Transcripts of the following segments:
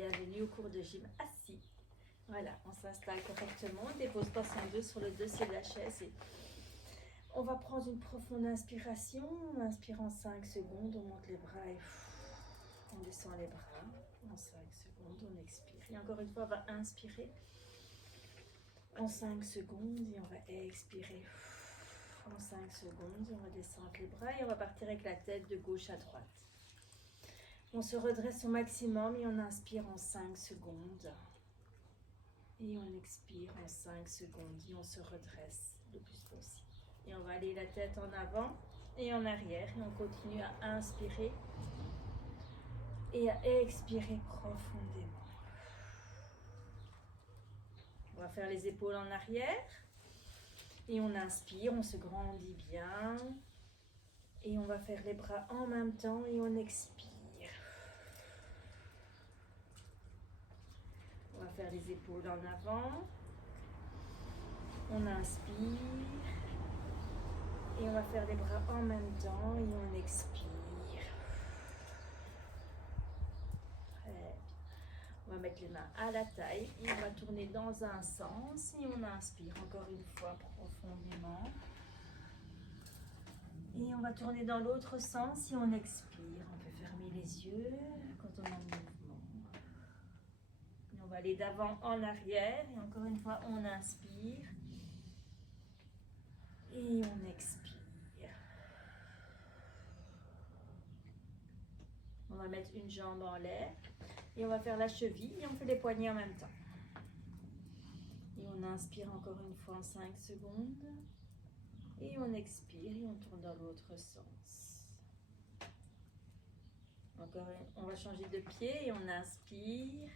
bienvenue au cours de gym assis. Voilà, on s'installe correctement, on dépose pas son dos sur le dossier de la chaise et on va prendre une profonde inspiration. On inspire en 5 secondes, on monte les bras et on descend les bras. En 5 secondes, on expire. Et encore une fois, on va inspirer en 5 secondes et on va expirer en 5 secondes. On va descendre les bras et on va partir avec la tête de gauche à droite. On se redresse au maximum et on inspire en 5 secondes. Et on expire en 5 secondes et on se redresse le plus possible. Et on va aller la tête en avant et en arrière et on continue à inspirer et à expirer profondément. On va faire les épaules en arrière et on inspire, on se grandit bien et on va faire les bras en même temps et on expire. On va faire les épaules en avant, on inspire et on va faire les bras en même temps et on expire. Très bien. On va mettre les mains à la taille et on va tourner dans un sens et on inspire encore une fois profondément. Et on va tourner dans l'autre sens et on expire. On peut fermer les yeux quand on a le mouvement. Et on va aller d'avant en arrière et encore une fois on inspire et on expire. On va mettre une jambe en l'air et on va faire la cheville et on fait les poignets en même temps. Et on inspire encore une fois en 5 secondes. Et on expire et on tourne dans l'autre sens. Encore on va changer de pied et on inspire.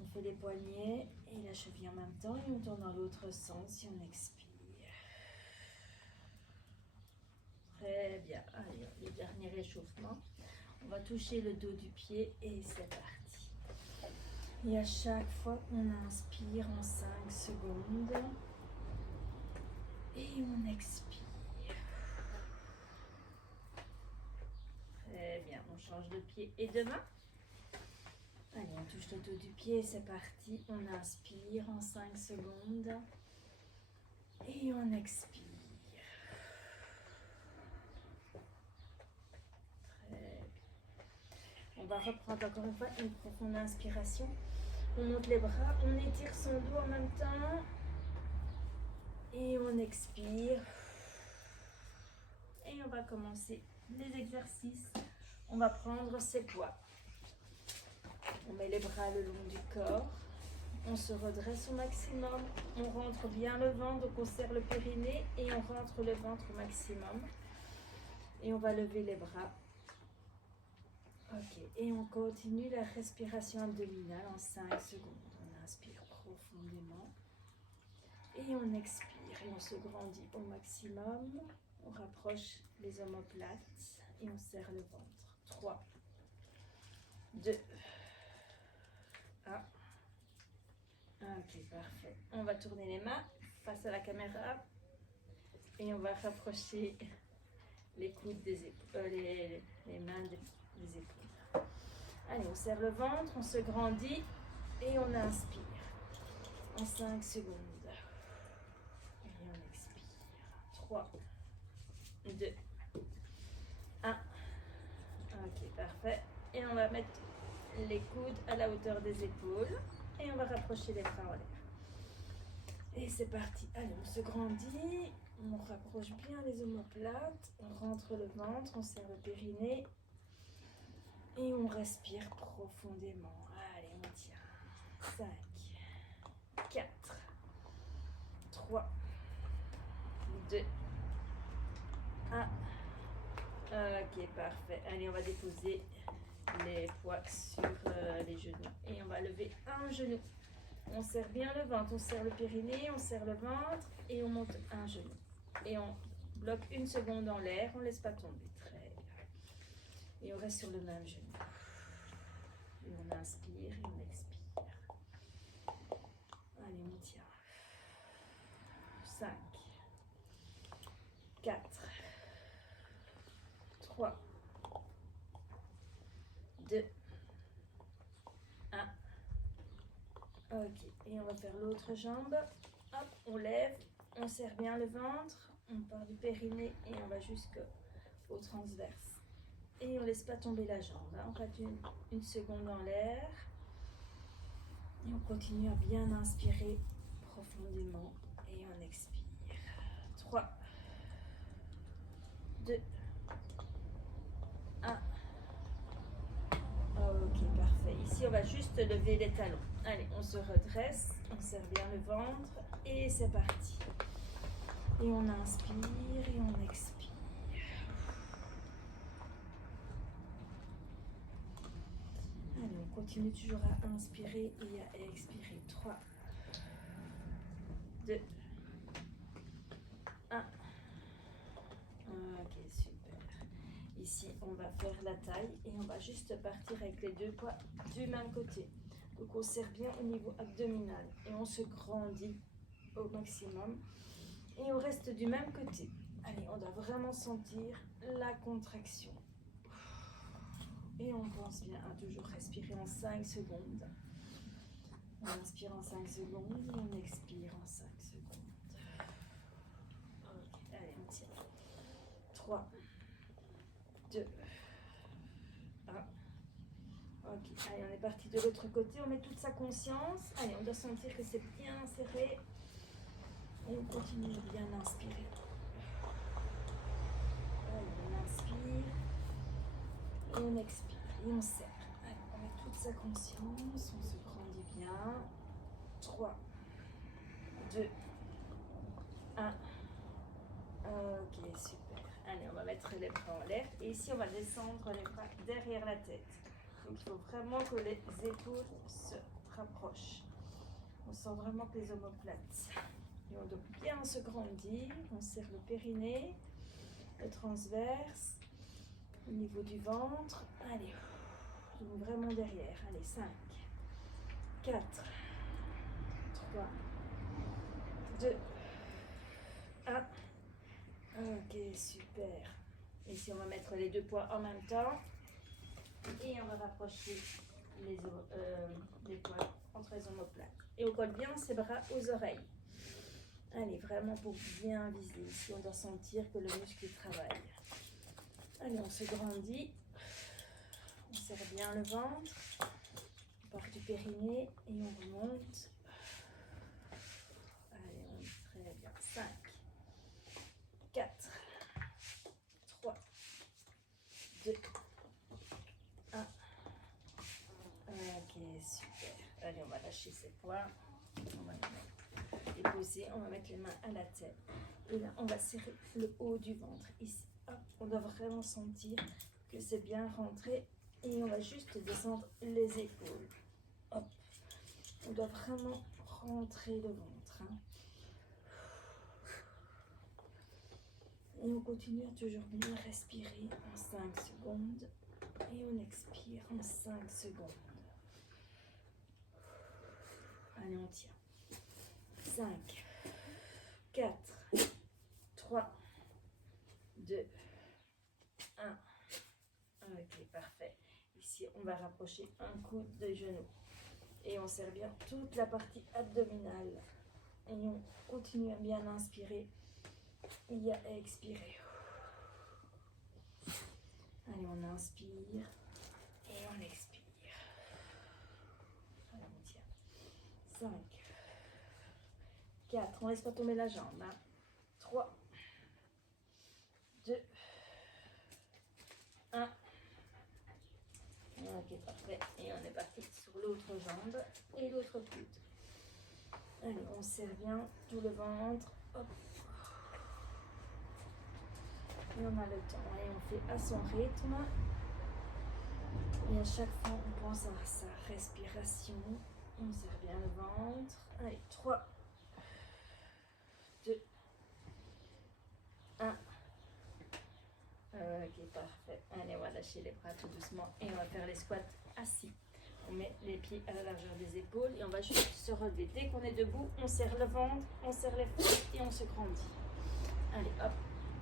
On fait les poignets et la cheville en même temps et on tourne dans l'autre sens et on expire. Très bien. Allez, le dernier réchauffement. On va toucher le dos du pied et c'est parti. Et à chaque fois, on inspire en 5 secondes. Et on expire. Très bien. On change de pied et de main. Allez, on touche le dos du pied et c'est parti. On inspire en 5 secondes. Et on expire. On va reprendre encore une fois une profonde inspiration. On monte les bras, on étire son dos en même temps. Et on expire. Et on va commencer les exercices. On va prendre ses poids. On met les bras le long du corps. On se redresse au maximum. On rentre bien le ventre, donc on serre le périnée et on rentre le ventre au maximum. Et on va lever les bras. Ok, et on continue la respiration abdominale en 5 secondes. On inspire profondément et on expire et on se grandit au maximum. On rapproche les omoplates et on serre le ventre. 3, 2, 1. Ok, parfait. On va tourner les mains face à la caméra et on va rapprocher les coudes des épaules, les mains des épaules. Allez, on serre le ventre, on se grandit et on inspire en 5 secondes. Et on expire. 3, 2, 1. Ok, parfait. Et on va mettre les coudes à la hauteur des épaules et on va rapprocher les bras en l'air. Et c'est parti. Allez, on se grandit, on rapproche bien les omoplates, on rentre le ventre, on serre le périnée. Et on respire profondément. Allez, on tient. 5, 4, 3, 2, 1. Ok, parfait. Allez, on va déposer les poids sur les genoux. Et on va lever un genou. On serre bien le ventre, on serre le périnée, on serre le ventre et on monte un genou. Et on bloque 1 seconde en l'air, on ne laisse pas tomber. Très bien. Et on reste sur le même genou. Et on inspire et on expire. Allez, on tient. 5, 4, 3, 2, Ok, et on va faire l'autre jambe. Hop, on lève, on serre bien le ventre, on part du périnée et on va jusqu'au transverse. Et on laisse pas tomber la jambe. On rate une seconde en l'air. Et on continue à bien inspirer profondément et on expire. 3, 2, 1. Ok, parfait. Ici, on va juste lever les talons. Allez, on se redresse, on serre bien le ventre et c'est parti. Et on inspire et on expire. Allez, on continue toujours à inspirer et à expirer. 3, 2, 1. Ok, super. Ici, on va faire la taille et on va juste partir avec les deux poids du même côté. Donc, on serre bien au niveau abdominal et on se grandit au maximum. Et on reste du même côté. Allez, on doit vraiment sentir la contraction. Et on pense bien à toujours respirer en 5 secondes. On inspire en 5 secondes et on expire en 5 secondes. Ok, allez, on tient. 3, 2, 1. Ok, allez, on est parti de l'autre côté. On met toute sa conscience. Allez, on doit sentir que c'est bien serré. Et on continue à bien inspirer. Allez, on inspire. Et on expire. Et on serre. Allez, on met toute sa conscience. On se grandit bien. 3, 2, 1. Ok, super. Allez, on va mettre les bras en l'air. Et ici, on va descendre les bras derrière la tête. Donc, il faut vraiment que les épaules se rapprochent. On sent vraiment que les omoplates. Et on doit bien se grandir. On serre le périnée, le transverse, au niveau du ventre. Allez, donc vraiment derrière. Allez, 5, 4, 3, 2, 1. Ok, super. Ici, on va mettre les deux poids en même temps. Et on va rapprocher les poids entre les omoplates. Et on colle bien ses bras aux oreilles. Allez, vraiment pour bien viser. Ici, on doit sentir que le muscle travaille. Allez, on se grandit. On serre bien le ventre. On part du périnée et on remonte. Allez, on est très bien. 5, 4, 3, 2, 1. Ok, super. Allez, on va lâcher ses poids. On va les poser. On va mettre les mains à la tête. Et là, on va serrer le haut du ventre. Ici, hop, on doit vraiment sentir que c'est bien rentré. Et on va juste descendre les épaules. Hop. On doit vraiment rentrer le ventre. Hein. Et on continue à toujours bien respirer en 5 secondes. Et on expire en 5 secondes. Allez, on tient. 5, 4, 3, 2, 1. Ok, parfait. Ici, on va rapprocher un coude de genou. Et on serre bien toute la partie abdominale. Et on continue à bien inspirer et à expirer. Allez, on inspire et on expire. Allez, on tient. 5, 4, on laisse pas tomber la jambe. Hein. 3, 2, 1. Ok, parfait. Et on est parti sur l'autre jambe et l'autre coude. Allez, on serre bien tout le ventre. Hop. Et on a le temps. Et on fait à son rythme. Et à chaque fois, on pense à sa respiration. On serre bien le ventre. Allez, 3, 2, 1. Ok, parfait. Allez, on va lâcher les bras tout doucement et on va faire les squats assis. On met les pieds à la largeur des épaules et on va juste se relever. Dès qu'on est debout, on serre le ventre, on serre les fesses et on se grandit. Allez, hop.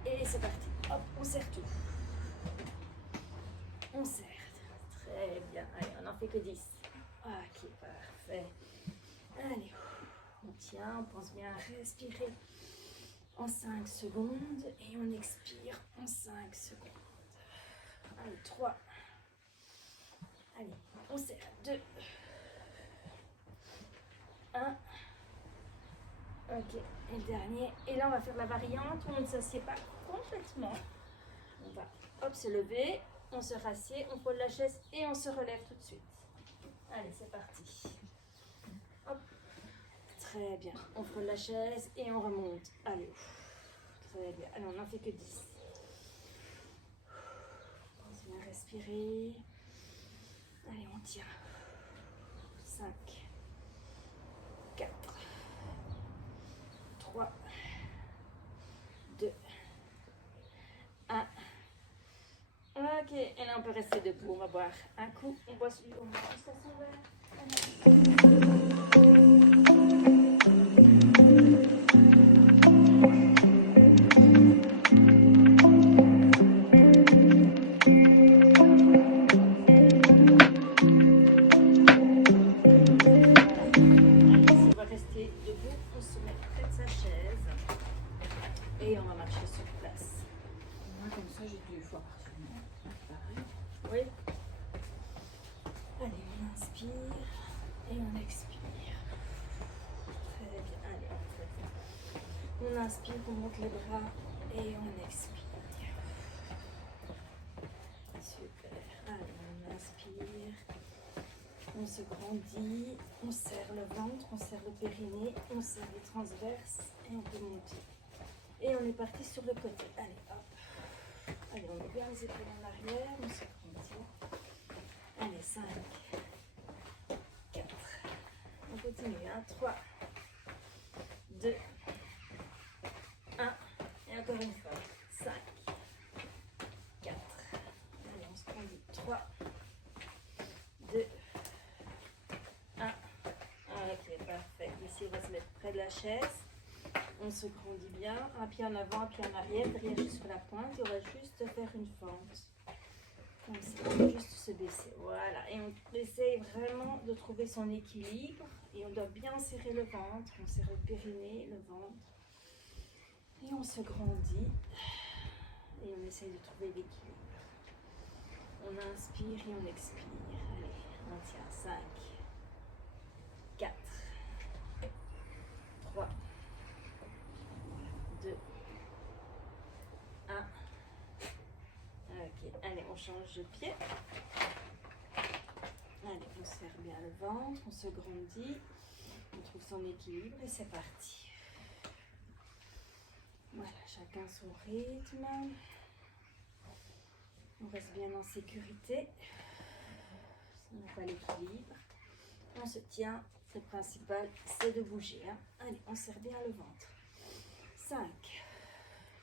Et c'est parti. Hop, on serre tout. On serre. Très bien. Allez, on n'en fait que 10. Ok, parfait. Allez, on tient, on pense bien à respirer en 5 secondes et on expire en 5 secondes. Allez, 3. Allez, on serre. 2. 1. Ok, et le dernier. Et là, on va faire la variante où on ne s'assied pas complètement. On va, hop, se lever, on se rassied, on pose la chaise et on se relève tout de suite. Allez, c'est parti. Hop. Très bien. On frôle la chaise et on remonte. Allez. Très bien. Allez, on n'en fait que 10. On va respirer. Allez, on tient. 5, 4, 3, 2, 1. Ok, et là on peut rester debout. On va boire un coup. On boit celui qu'on mange juste à son verre. Et on va marcher sur place. Moi, comme ça, j'ai 2 fois par semaine. Pareil. Oui. Allez, on inspire et on expire. Très bien. Allez, on inspire, on monte les bras et on expire. Super. Allez, on inspire. On se grandit, on serre le ventre, on serre le périnée, on serre les transverses et on peut monter. Et on est parti sur le côté. Allez, hop. Allez, on met bien les épaules en arrière, on se grandit. Allez, 5, 4. On continue. 3, 2, 1. Et encore une fois. 5, 4. Allez, on se grandit. 3, 2, 1. Ok, parfait. Ici, on va se mettre près de la chaise. On se grandit bien, un pied en avant, un pied en arrière, derrière jusqu'à la pointe, et on va juste faire une fente. Comme ça, on va juste se baisser. Voilà, et on essaye vraiment de trouver son équilibre, et on doit bien serrer le ventre, on serre le périnée, le ventre, et on se grandit, et on essaye de trouver l'équilibre. On inspire et on expire. Allez, on tient. 5, 4, 3, 2, 1. Ok, allez, on change de pied. Allez, on serre bien le ventre, on se grandit, on trouve son équilibre et c'est parti. Voilà, chacun son rythme. On reste bien en sécurité. Si on n'a pas l'équilibre, on se tient. Le principal, c'est de bouger. Hein. Allez, on serre bien le ventre. 5.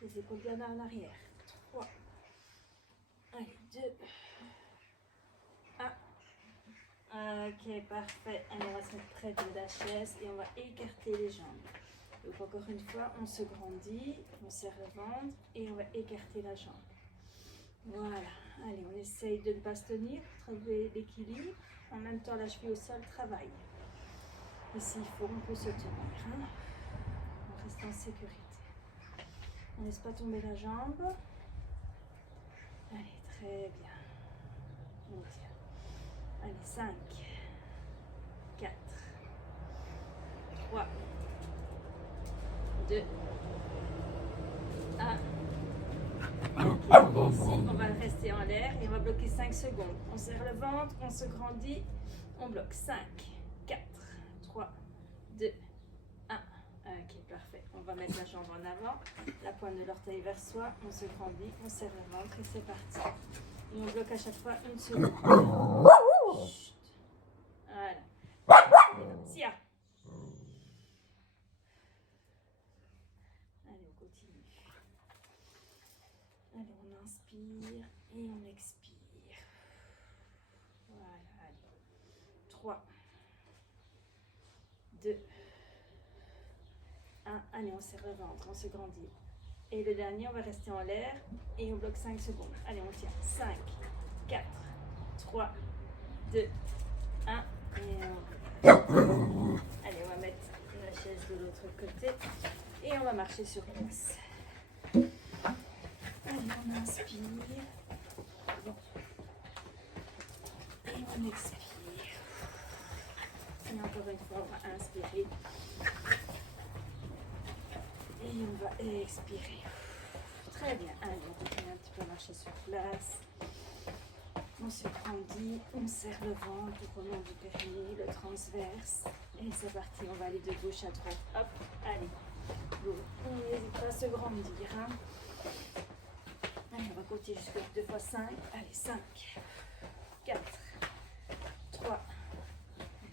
Les épaules bien en arrière. 3. Allez, 2. 1. Ok, parfait. Allez, on va se mettre près de la chaise et on va écarter les jambes. Donc encore une fois, on se grandit, on serre le ventre et on va écarter la jambe. Voilà. Allez, on essaye de ne pas se tenir, trouver l'équilibre. En même temps, la cheville au sol travaille. Et s'il faut, on peut se tenir. Hein. On reste en sécurité. On ne laisse pas tomber la jambe. Allez, très bien. On tient. Allez, 5, 4, 3, 2, 1. Ici, on va rester en l'air et on va bloquer 5 secondes. On serre le ventre, on se grandit, on bloque. 5, 4, 3, 2, 1. Ok, parfait. On va mettre la jambe en avant, la pointe de l'orteil vers soi, on se grandit, on serre le ventre et c'est parti. Et on bloque à chaque fois 1 seconde. Chut. Voilà. Sia. Allez, on continue. Allez, on inspire et on expire. Voilà, allez. 3, 2, 1. Allez, on serre le ventre, on se grandit. Et le dernier, on va rester en l'air et on bloque 5 secondes. Allez, on tient. 5, 4, 3, 2, 1. Et on... Allez, on va l'autre côté. Et on va marcher sur place. Allez, on inspire. Et on expire. Et encore une fois, on va inspirer. Et on va expirer. Très bien. Allez, on continue un petit peu à marcher sur place. On se grandit, on serre le ventre, le long du périnée, le transverse. Et c'est parti, on va aller de gauche à droite. Hop, allez. Go. On n'hésite pas à se grandir. Hein. Allez, on va compter jusqu'à 2 fois 5. Allez, 5, 4, 3,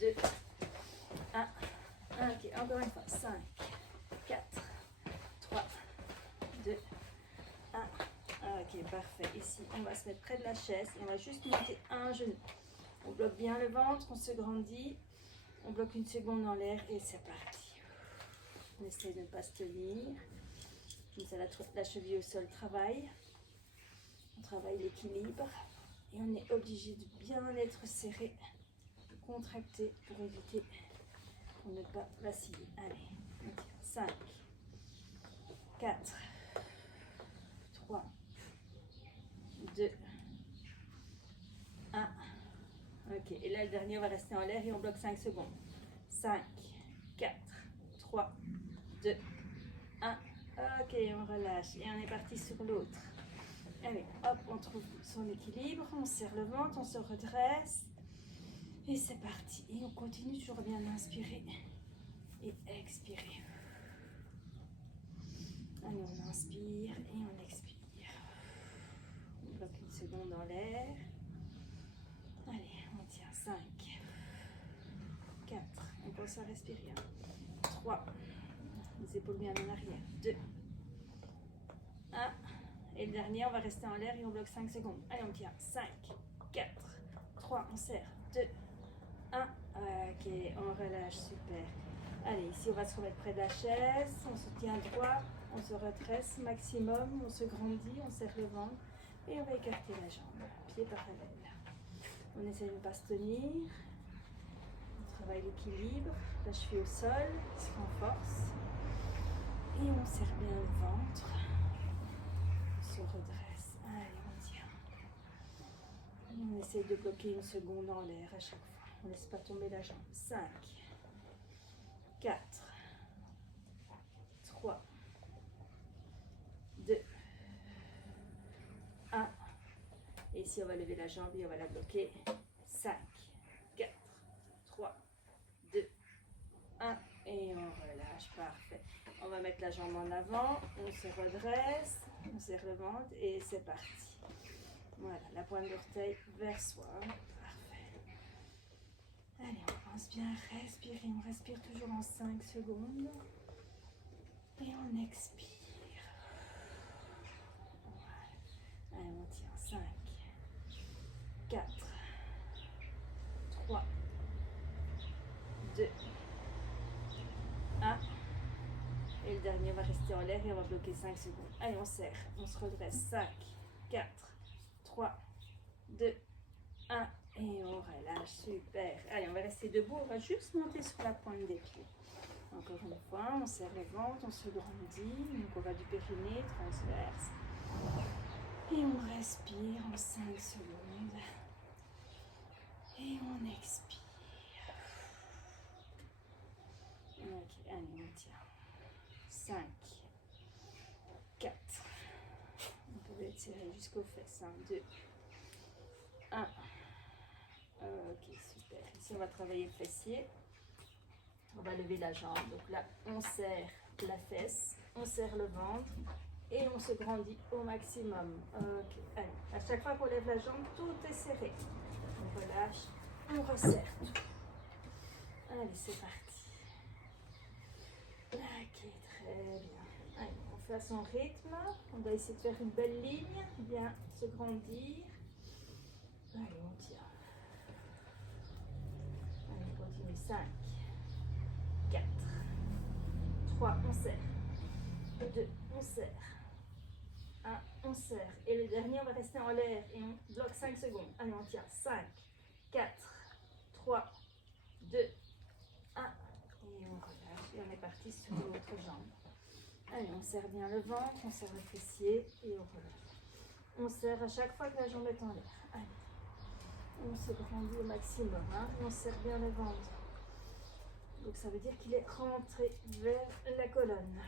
2, 1. Ok, encore une fois. 5, 4, 3, 2, 1. Ok, parfait. Ici, on va se mettre près de la chaise et on va juste monter un genou. On bloque bien le ventre, on se grandit. On bloque une seconde dans l'air et c'est parti. On essaie de ne pas se tenir. Comme ça, la cheville au sol travaille. On travaille l'équilibre. Et on est obligé de bien être serré, contracté pour éviter pour ne pas vaciller. Allez, on tire. 5, 4, 3, 2, 1. Ok, et là le dernier va rester en l'air et on bloque 5 secondes. 5, 4, 3, 2, 1. Ok, on relâche et on est parti sur l'autre. Allez, hop, on trouve son équilibre, on serre le ventre, on se redresse. Et c'est parti. Et on continue toujours bien d'inspirer et expirer. Allez, on inspire et on expire. On bloque une seconde dans l'air. Allez, on tient 5, 4, on pense à respirer. 3, les épaules bien en arrière. 2, 1. Et le dernier, on va rester en l'air et on bloque 5 secondes. Allez, on tient 5, 4, 3, on serre. 2, 1. Ok, on relâche, super. Allez, ici, on va se remettre près de la chaise. On se tient droit, on se redresse maximum, on se grandit, on serre le ventre et on va écarter la jambe, pied parallèle. On essaie de ne pas se tenir. On travaille l'équilibre, la cheville au sol, on se renforce. Et on serre bien le ventre. On se redresse. Allez, on tient. Et on essaie de bloquer une seconde en l'air à chaque fois. On ne laisse pas tomber la jambe. 5, 4, 3, 2, 1. Et ici, on va lever la jambe et on va la bloquer. 5, 4, 3, 2, 1. Et on relâche. Parfait. On va mettre la jambe en avant. On se redresse. On serre le ventre et c'est parti. Voilà, la pointe d'orteil vers soi. Parfait. Allez, on pense bien respirer. On respire toujours en 5 secondes. Et on expire. Voilà. Allez, on tient 5, 4, 3, 2, 1. Et le dernier va rester en l'air et on va bloquer 5 secondes. Allez, on serre, on se redresse. 5, 4, 3, 2, 1. Et on relâche, super. Allez, on va rester debout, on va juste monter sur la pointe des pieds. Encore une fois, on serre le ventre, on se grandit. Donc on va du périnée, transverse. Et on respire en 5 secondes. Et on expire. Ok, allez, on tient. 5, 4. On peut étirer jusqu'aux fesses. 1, 2, 1. Ok, super. Ici, on va travailler le fessier. On va lever la jambe. Donc là, on serre la fesse, on serre le ventre et on se grandit au maximum. Ok, allez. À chaque fois qu'on lève la jambe, tout est serré. On relâche, on resserre tout. Allez, c'est parti. Ok, très bien. Allez, on fait à son rythme. On va essayer de faire une belle ligne, bien se grandir. Allez, on tient. Allez, on continue. 5, 4, 3, on serre. 2, on serre. 1, on serre. Et le dernier, on va rester en l'air et on bloque 5 secondes. Allez, on tient. 5, 4, 3, 2, 1. Et on relâche. Et on est reparti sur l'autre jambe. Allez, on serre bien le ventre, on serre le fessier et on relâche. On serre à chaque fois que la jambe est en l'air. Allez. On se grandit au maximum, hein, et on serre bien le ventre. Donc ça veut dire qu'il est rentré vers la colonne.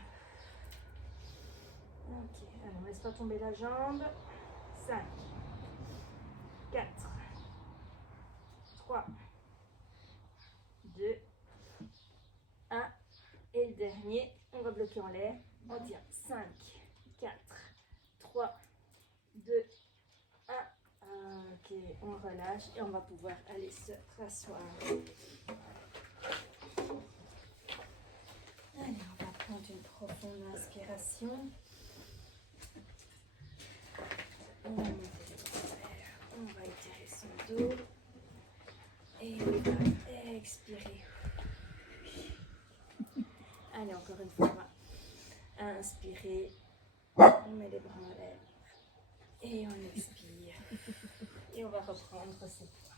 Ok, allez, on ne laisse pas tomber la jambe. 5, 4, 3, 2, 1. Et le dernier, on va bloquer en l'air. On tient 5, 4, 3, 2, 1. Ok, on relâche et on va pouvoir aller se rasseoir. Allez, on va prendre une profonde inspiration. On va monter les ovaires, on va étirer son dos et on va expirer. Allez, encore une fois, on va inspirer, on met les bras en l'air et on expire. Et on va reprendre ses poids.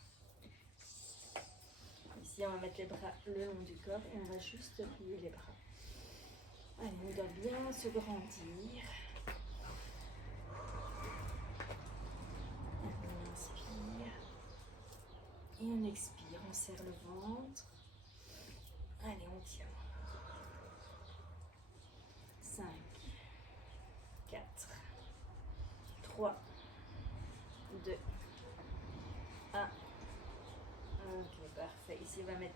Ici, on va mettre les bras le long du corps et on va juste plier les bras. Allez, on doit bien se grandir. On inspire et on expire. On serre le ventre. Allez, on tient. 5, 4, 3, 2, 1. Ok, parfait. Ici, on va mettre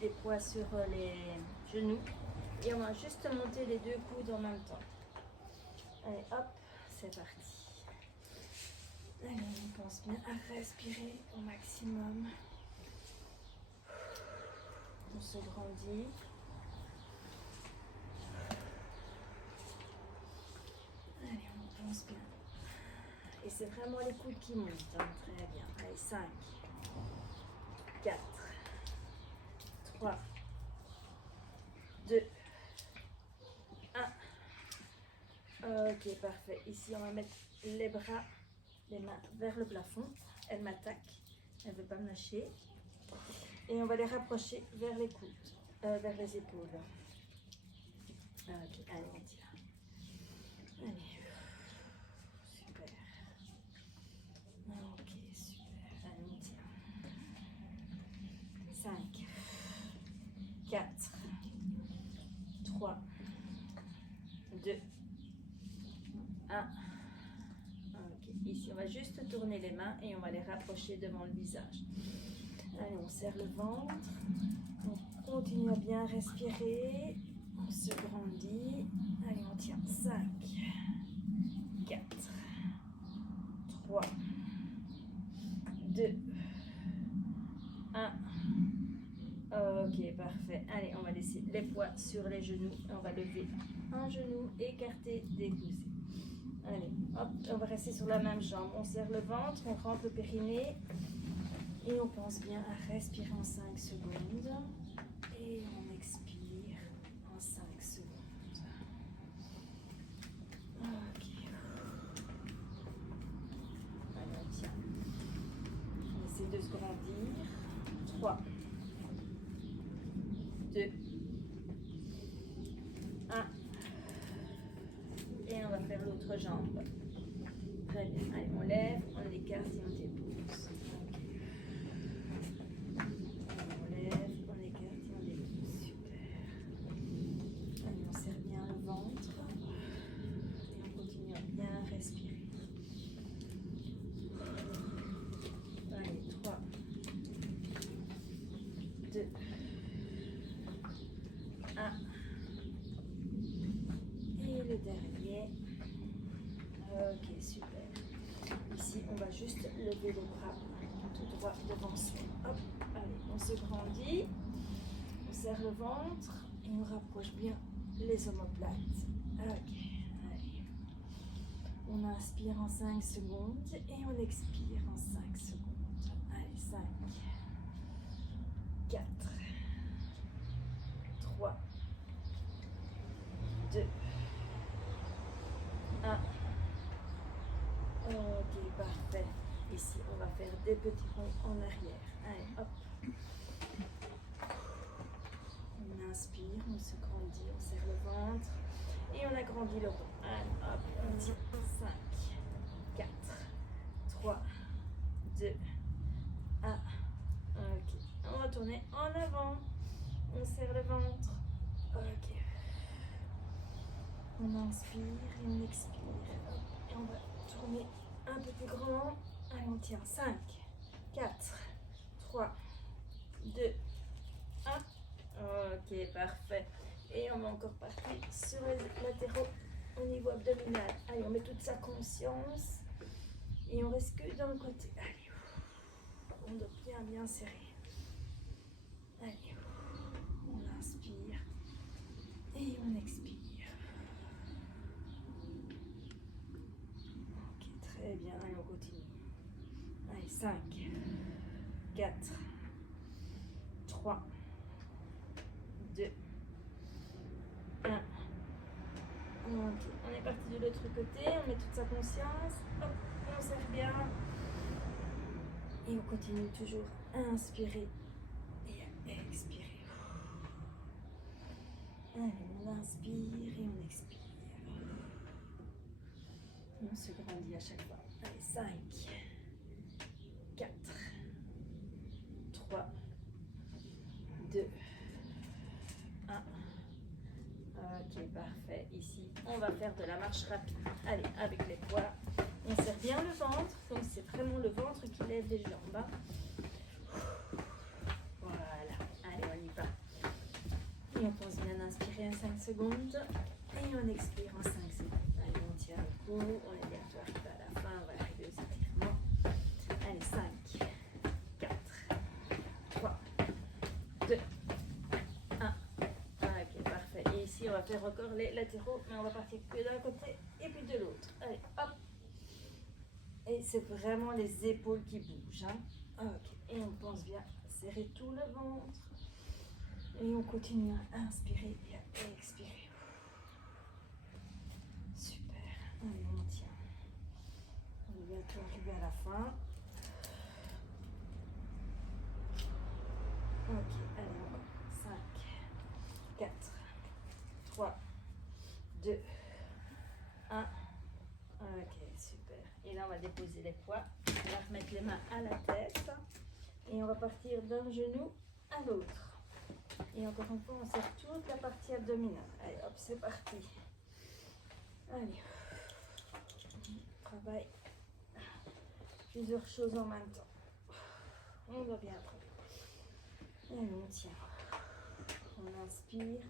les poids sur les genoux et on va juste monter les deux coudes en même temps. Allez, hop, c'est parti. Allez, on pense bien à respirer au maximum. On se grandit. Allez, on pense bien. Et c'est vraiment les coudes qui montent. Hein. Très bien. Allez, 5, 4, 3, 2, 1. Ok, parfait. Ici, on va mettre les bras, les mains vers le plafond. Elle m'attaque. Elle ne veut pas me lâcher. Et on va les rapprocher vers les coudes, vers les épaules. Ok, allez, on tire. Allez. Super. Ok, super. Allez, on tire. 5, 4, 3, 2, 1. Ok, ici on va juste tourner les mains et on va les rapprocher devant le visage. Allez, on serre le ventre. On continue à bien respirer. On se grandit. Allez, on tient. 5, 4, 3, 2, 1. Ok, parfait. Allez, on va laisser les poids sur les genoux. On va lever un genou, écarter, dépousser. Allez, hop, on va rester sur la même jambe. On serre le ventre, on rentre le périnée. Et on pense bien à respirer en 5 secondes. Et on expire en 5 secondes. Ok. Allez, on tient. On essaie de se grandir. 3, 2, 1. Et on va faire l'autre jambe. Très bien. Allez, on lève, on écarte et on dépose. On lève, on écarte et on dépose. Super. Allez, on serre bien le ventre. Et on continue à bien respirer. Allez, 3, 2, 1. Et le dernier. Ok, super. Ici, on va juste lever les bras tout droit devant soi. Hop, allez, on se grandit. On serre le ventre et on rapproche bien les omoplates. Ok, allez. On inspire en 5 secondes et on expire en 5 secondes. Allez, 5, 4, 3, 2, 1. Ok, parfait. Ici, on va faire des petits ronds en arrière. Allez, hop. On inspire, on se grandit, on serre le ventre. Et on agrandit le rond. Allez, hop, on tire. 5, 4, 3, 2, 1. Ok. On va tourner en avant. On serre le ventre. Ok. On inspire et on expire. Hop. Et on va tourner un peu plus grand. Allez, on tient. 5, 4, 3, 2, 1. Ok, parfait. Et on va encore partir sur les latéraux au niveau abdominal. Allez, on met toute sa conscience. Et on reste que dans le côté. Allez, on doit bien, bien serrer. Allez, on inspire. Et on expire. Ok, très bien. Allez, on continue. Allez, 5, 4, 3, 2, 1. Ok, on est parti de l'autre côté, on met toute sa conscience, hop, on serre bien. Et on continue toujours à inspirer et à expirer. Allez, on inspire et on expire. On se grandit à chaque fois. Allez, 5, 4, 3, 2, 1. Ok, parfait. Ici, on va faire de la marche rapide. Allez, avec les poids, on serre bien le ventre. Donc, c'est vraiment le ventre qui lève les jambes. Hein. Voilà. Allez, on y va. Et on pense bien d'inspirer en 5 secondes. Et on expire en 5 secondes. Allez, on tient le coup. On est bientôt arrivé à la fin. On va arriver aux étirements. Allez, 5, 4, 3, 2, 1. Ok, parfait. Et ici, on va faire encore les latéraux, mais on va partir que d'un côté et puis de l'autre. Allez, hop. Et c'est vraiment les épaules qui bougent. Hein. Ok, et on pense bien serrer tout le ventre. Et on continue à inspirer et à expirer. Super. Allez, on tient. On est bientôt arrivé à la fin. Ok, allez, encore. 5, 4, 3, 2, 1. Ok, super. Et là, on va déposer les poids. On va remettre les mains à la tête. Et on va partir d'un genou à l'autre. Et encore une fois, on serre toute la partie abdominale. Allez, hop, c'est parti. Allez. On travaille plusieurs choses en même temps. On va bien après. Allez, on tient. On inspire.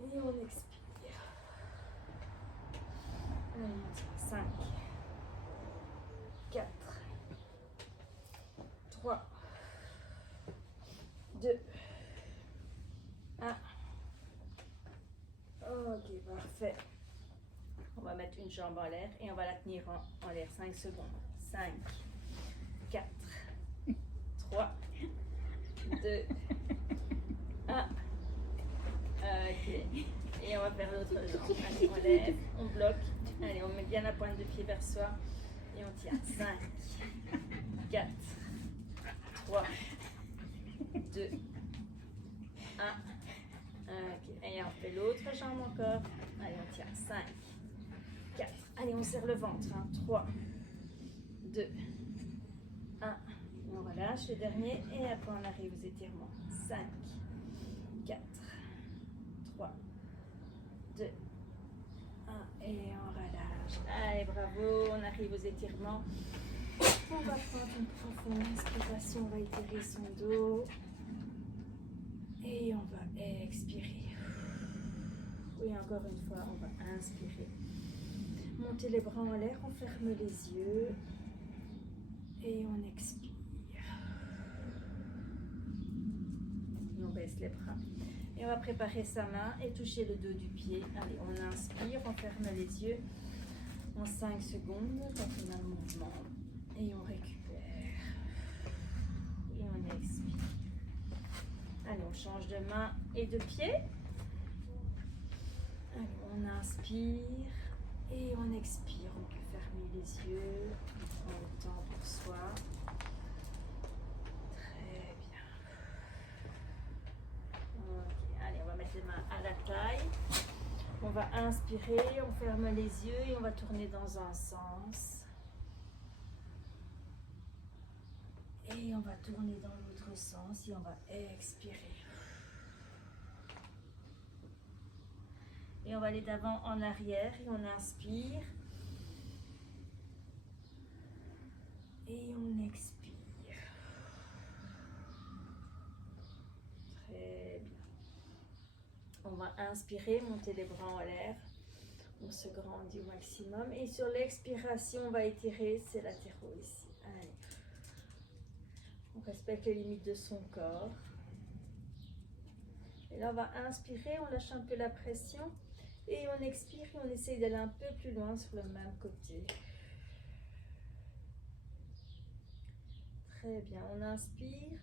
Et on expire. Allez, on tient. 5, 4, 3, 2, 1. Ok, parfait. On va mettre une jambe en l'air et on va la tenir en l'air 5 secondes. 5, 4, 3, 2, 1. Ok. Et on va faire l'autre jambe. Allez, on lève, on bloque. Allez, on met bien la pointe de pied vers soi. Et on tient. 5, 4, 3, 2, 1. Ok. Et on fait l'autre jambe encore. Allez, on tient. 5, 4. Allez, on serre le ventre. 3, 2, 1. Et on relâche le dernier. Et après, on arrive aux étirements. 5, 4, 3, 2, 1. Et on relâche. Allez, bravo. On arrive aux étirements. On va prendre une profonde inspiration. On va étirer son dos. Et on va expirer. Et encore une fois, on va inspirer. Monter les bras en l'air, on ferme les yeux. Et on expire. Et on baisse les bras. Et on va préparer sa main et toucher le dos du pied. Allez, on inspire, on ferme les yeux en 5 secondes quand on a le mouvement. Et on récupère. Et on expire. Allez, on change de main et de pied. Allez, on inspire et on expire. On peut fermer les yeux. On prend le temps pour soi. Très bien. Ok, va inspirer, on ferme les yeux et on va tourner dans un sens. Et on va tourner dans l'autre sens et on va expirer. Et on va aller d'avant en arrière et on inspire. Et on expire. Très bien. On va inspirer, monter les bras en l'air. On se grandit au maximum. Et sur l'expiration, on va étirer ses latéraux ici. Allez. On respecte les limites de son corps. Et là, on va inspirer, on lâche un peu la pression. Et on expire et on essaye d'aller un peu plus loin sur le même côté. Très bien, on inspire,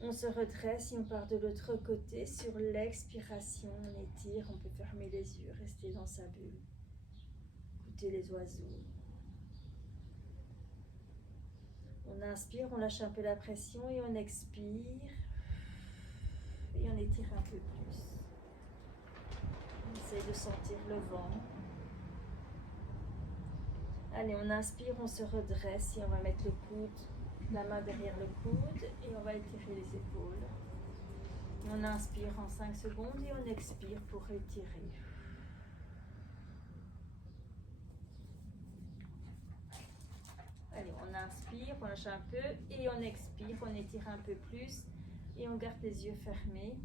on se redresse et on part de l'autre côté. Sur l'expiration, on étire, on peut fermer les yeux, rester dans sa bulle. Écouter les oiseaux. On inspire, on lâche un peu la pression et on expire. Et on étire un peu plus. On essaye de sentir le vent. Allez, on inspire, on se redresse et on va mettre le coude, la main derrière le coude et on va étirer les épaules. On inspire en 5 secondes et on expire pour étirer. Allez, on inspire, on lâche un peu et on expire, on étire un peu plus et on garde les yeux fermés.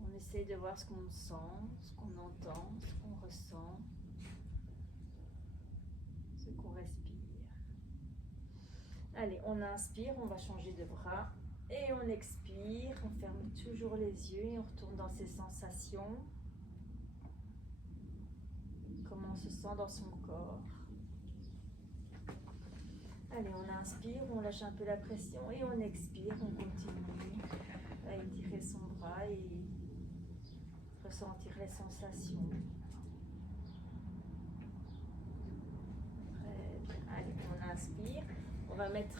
On essaye de voir ce qu'on sent, ce qu'on entend, ce qu'on ressent, ce qu'on respire. Allez, on inspire, on va changer de bras et on expire, on ferme toujours les yeux et on retourne dans ses sensations. Comment on se sent dans son corps. Allez, on inspire, on lâche un peu la pression et on expire, on continue à étirer son bras et ressentir les sensations. Très bien. Allez, on inspire, on va mettre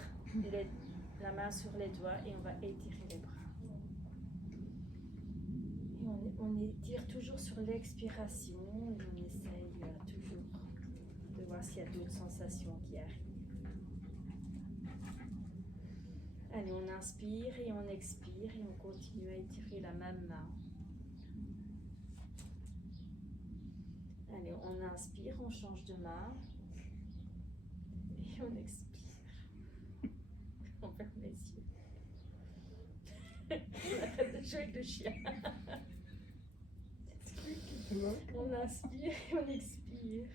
la main sur les doigts et on va étirer les bras. Et on étire toujours sur l'expiration et on essaye toujours de voir s'il y a d'autres sensations qui arrivent. Allez, on inspire et on expire et on continue à étirer la même main. Allez, on inspire, on change de main et on expire. On ferme les yeux. On arrête de jouer avec le chien. On inspire et on expire.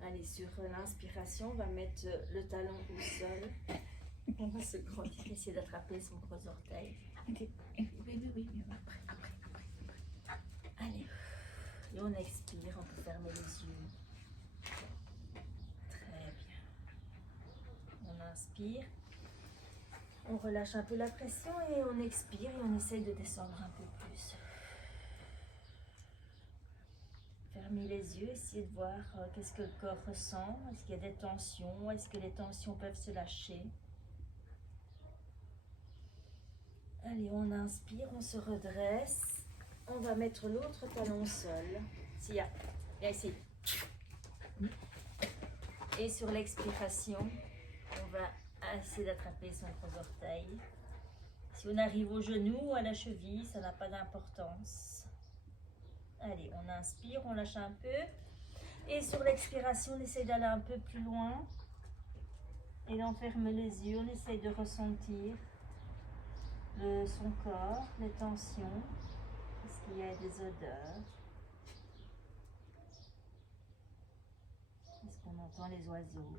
Allez, sur l'inspiration, on va mettre le talon au sol. On va se grandir, essayer d'attraper son gros orteil. Oui, après. Allez, et on expire, on peut fermer les yeux. Très bien. On inspire, on relâche un peu la pression et on expire et on essaye de descendre un peu plus. Fermez les yeux, essayez de voir qu'est-ce que le corps ressent. Est-ce qu'il y a des tensions? Est-ce que les tensions peuvent se lâcher? Allez, on inspire, on se redresse. On va mettre l'autre talon au sol. Viens ici. Et sur l'expiration, on va essayer d'attraper son gros orteil. Si on arrive au genou ou à la cheville, ça n'a pas d'importance. Allez, on inspire, on lâche un peu. Et sur l'expiration, on essaie d'aller un peu plus loin. Et on ferme les yeux, on essaye de ressentir son corps, les tensions. Est-ce qu'il y a des odeurs? Est-ce qu'on entend les oiseaux?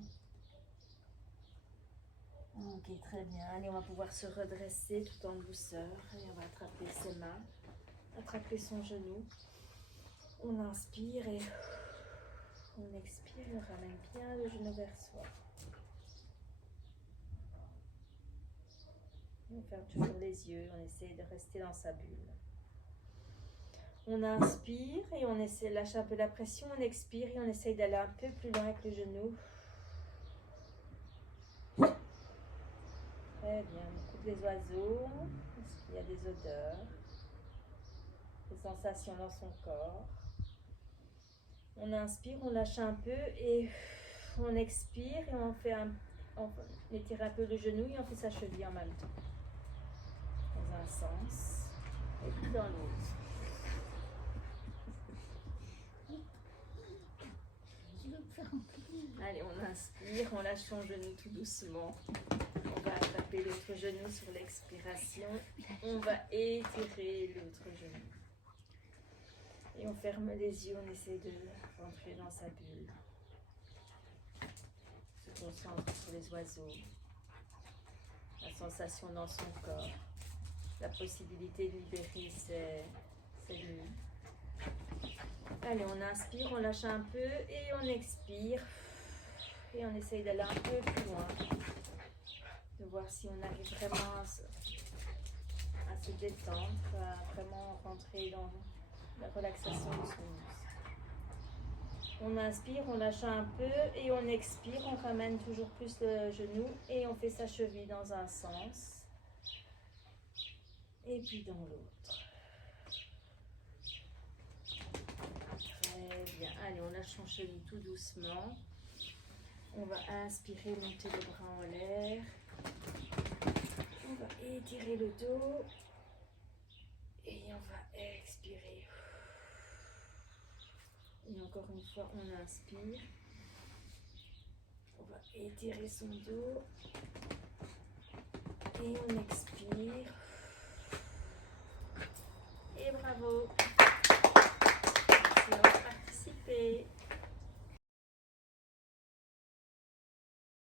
Ok, très bien. Allez, on va pouvoir se redresser tout en douceur. Et on va attraper ses mains, attraper son genou. On inspire et on expire, on ramène bien le genou vers soi. On ferme toujours les yeux, on essaie de rester dans sa bulle. On inspire et on essaie de lâcher un peu la pression, on expire et on essaie d'aller un peu plus loin avec le genou. Très bien. On écoute les oiseaux. Est-ce qu'il y a des odeurs, des sensations dans son corps? On inspire, on lâche un peu et on expire et on étire un peu le genou et on fait sa cheville en même temps. Dans un sens et puis dans l'autre. Allez, on inspire, on lâche son genou tout doucement. On va attraper l'autre genou sur l'expiration. On va étirer l'autre genou. Et on ferme les yeux, on essaie de rentrer dans sa bulle. On se concentre sur les oiseaux, la sensation dans son corps, la possibilité de libérer ses cellules. Allez, on inspire, on lâche un peu et on expire. Et on essaye d'aller un peu plus loin, de voir si on arrive vraiment à se détendre, à vraiment rentrer dans la relaxation du sinus. On inspire, on lâche un peu et on expire, on ramène toujours plus le genou et on fait sa cheville dans un sens et puis dans l'autre. Très bien. Allez, on lâche son genou tout doucement. On va inspirer, monter le bras en l'air. On va étirer le dos. Et on va expirer. Et encore une fois, on inspire. On va étirer son dos. Et on expire. Et bravo!